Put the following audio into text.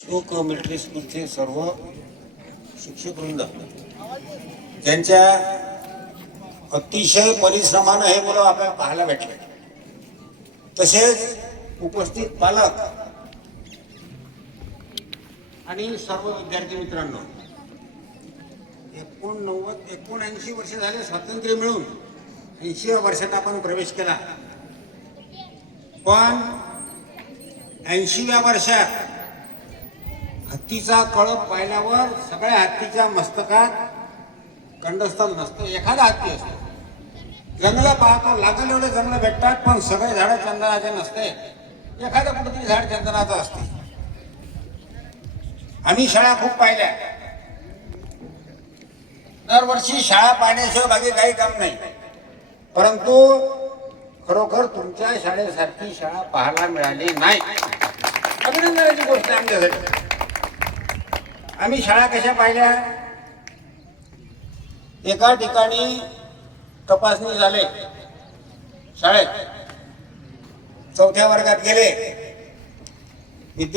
शोक मिलिटरी स्कूलचे सर्व शिक्षक वृंद ज्यांच्या अतिशय परिश्रमानं हे मुलं आपल्याला पाहायला भेटले, तसेच उपस्थित पालक आणि सर्व विद्यार्थी मित्रांनो, 79 वर्ष झाले स्वातंत्र्य मिळून 80व्या वर्षात आपण प्रवेश केला, पण 80व्या वर्षात हत्तीचा कळप पाहिल्यावर सगळ्या हत्तीच्या मस्तकात कंडस्थल नसतं, एखादा हत्ती असतो. जंगल पाहतो, लागल एवढे जंगल भेटतात, पण सगळे झाड चंदनाचे नसते, एखादं कुठेतरी झाड चंदनाचं असते. आम्ही शाळा खूप पाहिल्या, दरवर्षी शाळा पाहण्याशिवाय बाकी काही काम नाही, परंतु खरोखर तुमच्या शाळेसारखी शाळा पाहायला मिळाली नाही. अभिनंदनाची गोष्ट आमच्यासाठी. आम्ही शाळा कशा पाहिल्या, एका ठिकाणी तपासणी झाले, शाळेत 4थ्या वर्गात गेले विद्यार्थी